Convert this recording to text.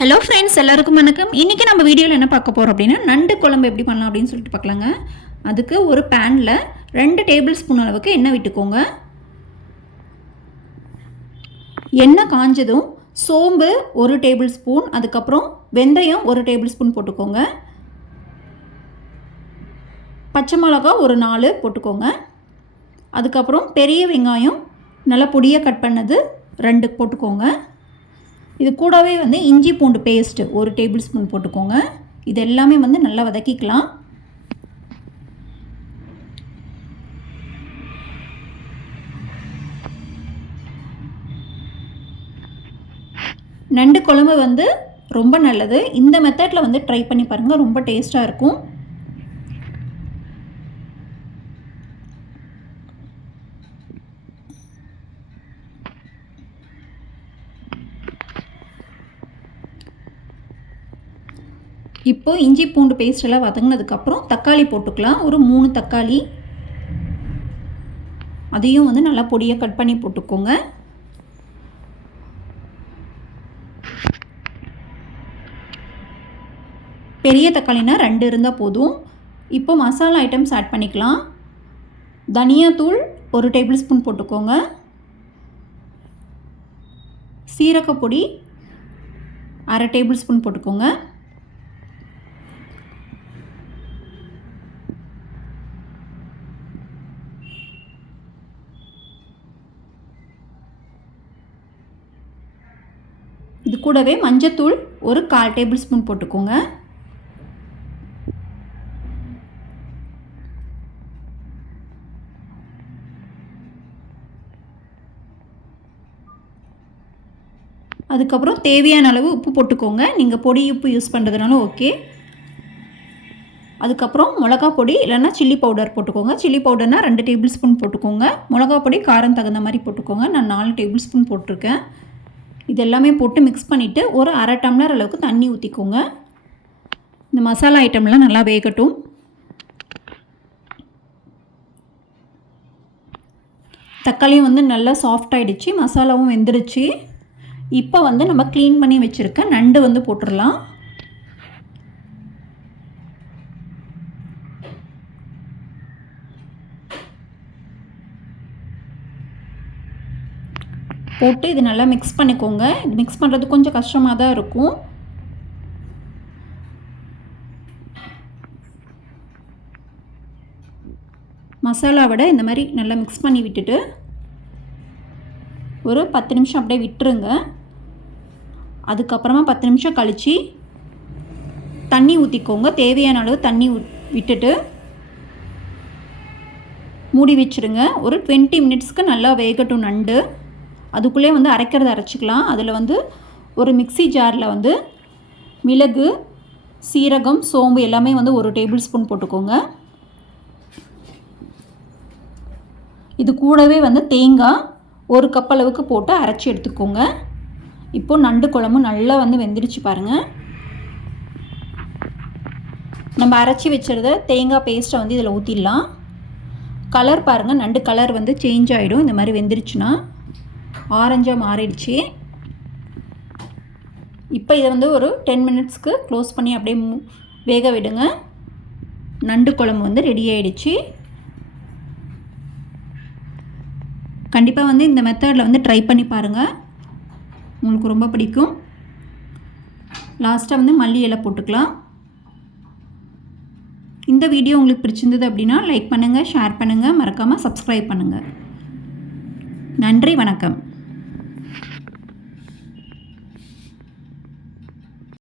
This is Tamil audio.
ஹலோ ஃப்ரெண்ட்ஸ், எல்லாருக்கும் வணக்கம். இன்றைக்கி நம்ம வீடியோவில் என்ன பார்க்க போகிறோம் அப்படின்னா, நண்டு குழம்பு எப்படி பண்ணலாம் அப்படின்னு சொல்லிட்டு பார்க்கலாங்க. அதுக்கு ஒரு பேனில் 2 டேபிள் ஸ்பூன் அளவுக்கு எண்ணெய் விட்டுக்கோங்க. எண்ணெய் காஞ்சதும் சோம்பு 1 டேபிள் ஸ்பூன், அதுக்கப்புறம் வெந்தயம் 1 டேபிள் ஸ்பூன் போட்டுக்கோங்க. பச்சை மிளகா ஒரு 4 போட்டுக்கோங்க. அதுக்கப்புறம் பெரிய வெங்காயம் நல்லா பொடியாக கட் பண்ணது 2 போட்டுக்கோங்க. இது கூடவே இஞ்சி பூண்டு பேஸ்ட்டு 1 டேபிள் ஸ்பூன் போட்டுக்கோங்க. இது எல்லாமே நல்லா வதக்கிக்கலாம். நண்டு குழம்பு ரொம்ப நல்லது. இந்த மெத்தடில் ட்ரை பண்ணி பாருங்கள், ரொம்ப டேஸ்ட்டாக இருக்கும். இப்போ இஞ்சி பூண்டு பேஸ்ட் எல்லாம் வதங்கினதுக்கப்புறம் தக்காளி போட்டுக்கலாம். ஒரு 3 தக்காளி, அதையும் நல்லா பொடியாக கட் பண்ணி போட்டுக்கோங்க. பெரிய தக்காளினா 2 இருந்தால் போதும். இப்போ மசாலா ஐட்டம்ஸ் ஆட் பண்ணிக்கலாம். தனியாத்தூள் 1 டேபிள் ஸ்பூன் போட்டுக்கோங்க. சீரகப்பொடி 1/2 டேபிள் ஸ்பூன் போட்டுக்கோங்க. இது கூடவே மஞ்சத்தூள் ஒரு 1/4 டேபிள் ஸ்பூன் போட்டுக்கோங்க. அதுக்கப்புறம் தேவையான அளவு உப்பு போட்டுக்கோங்க. நீங்கள் பொடி உப்பு யூஸ் பண்ணுறதுனால ஓகே. அதுக்கப்புறம் மிளகா பொடி இல்லைன்னா சில்லி பவுடர் போட்டுக்கோங்க. சில்லி பவுடர்னால் 2 டேபிள் ஸ்பூன் போட்டுக்கோங்க. மிளகா பொடி காரம் தகுந்த மாதிரி போட்டுக்கோங்க. நான் 4 டேபிள் ஸ்பூன் போட்டிருக்கேன். இது எல்லாமே போட்டு மிக்ஸ் பண்ணிவிட்டு ஒரு 1/2 டம்ளர் அளவுக்கு தண்ணி ஊற்றிக்கோங்க. இந்த மசாலா ஐட்டம்லாம் நல்லா வேகட்டும். தக்காளியும் நல்லா சாஃப்ட் ஆகிடுச்சு, மசாலாவும் வெந்துடுச்சு. இப்போ நம்ம க்ளீன் பண்ணி வச்சுருக்க நண்டு போட்டுடலாம். போட்டு இது நல்லா மிக்ஸ் பண்ணிக்கோங்க. இது மிக்ஸ் பண்ணுறது கொஞ்சம் கஷ்டமாக தான் இருக்கும். மசாலாவோட இந்த மாதிரி நல்லா மிக்ஸ் பண்ணி விட்டுட்டு ஒரு 10 நிமிஷம் அப்படியே விட்டுருங்க. அதுக்கப்புறமா 10 நிமிஷம் கழித்து தண்ணி ஊற்றிக்கோங்க. தேவையான அளவு தண்ணி விட்டுட்டு மூடி வச்சுருங்க. ஒரு 20 மினிட்ஸ்க்கு நல்லா வேகட்டும் நண்டு. அதுக்குள்ளே அரைக்கிறத அரைச்சிக்கலாம். அதில் ஒரு மிக்ஸி ஜாரில் மிளகு, சீரகம், சோம்பு எல்லாமே 1 டேபிள் ஸ்பூன் போட்டுக்கோங்க. இது கூடவே தேங்காய் 1 கப் அளவுக்கு போட்டு அரைச்சி எடுத்துக்கோங்க. இப்போது நண்டு குழம்பு நல்லா வெந்துடுச்சு பாருங்கள். நம்ம அரைச்சி வச்சுருந்த தேங்காய் பேஸ்ட்டை இதில் ஊற்றிடலாம். கலர் பாருங்கள், நண்டு கலர் சேஞ்ச் ஆகிடும். இந்த மாதிரி வெந்துருச்சுன்னா ஆரஞ்சாக மாறிடுச்சு. இப்போ இதை ஒரு 10 மினிட்ஸ்க்கு க்ளோஸ் பண்ணி அப்படியே வேக விடுங்க. நண்டு குழம்பு ரெடி ஆகிடுச்சு. கண்டிப்பாக இந்த மெத்தடில் ட்ரை பண்ணி பாருங்கள், உங்களுக்கு ரொம்ப பிடிக்கும். லாஸ்ட்டாக மல்லி இலை போட்டுக்கலாம். இந்த வீடியோ உங்களுக்கு பிடிச்சிருந்தது அப்படின்னா லைக் பண்ணுங்கள், ஷேர் பண்ணுங்கள், மறக்காமல் சப்ஸ்கிரைப் பண்ணுங்கள். நன்றி, வணக்கம்.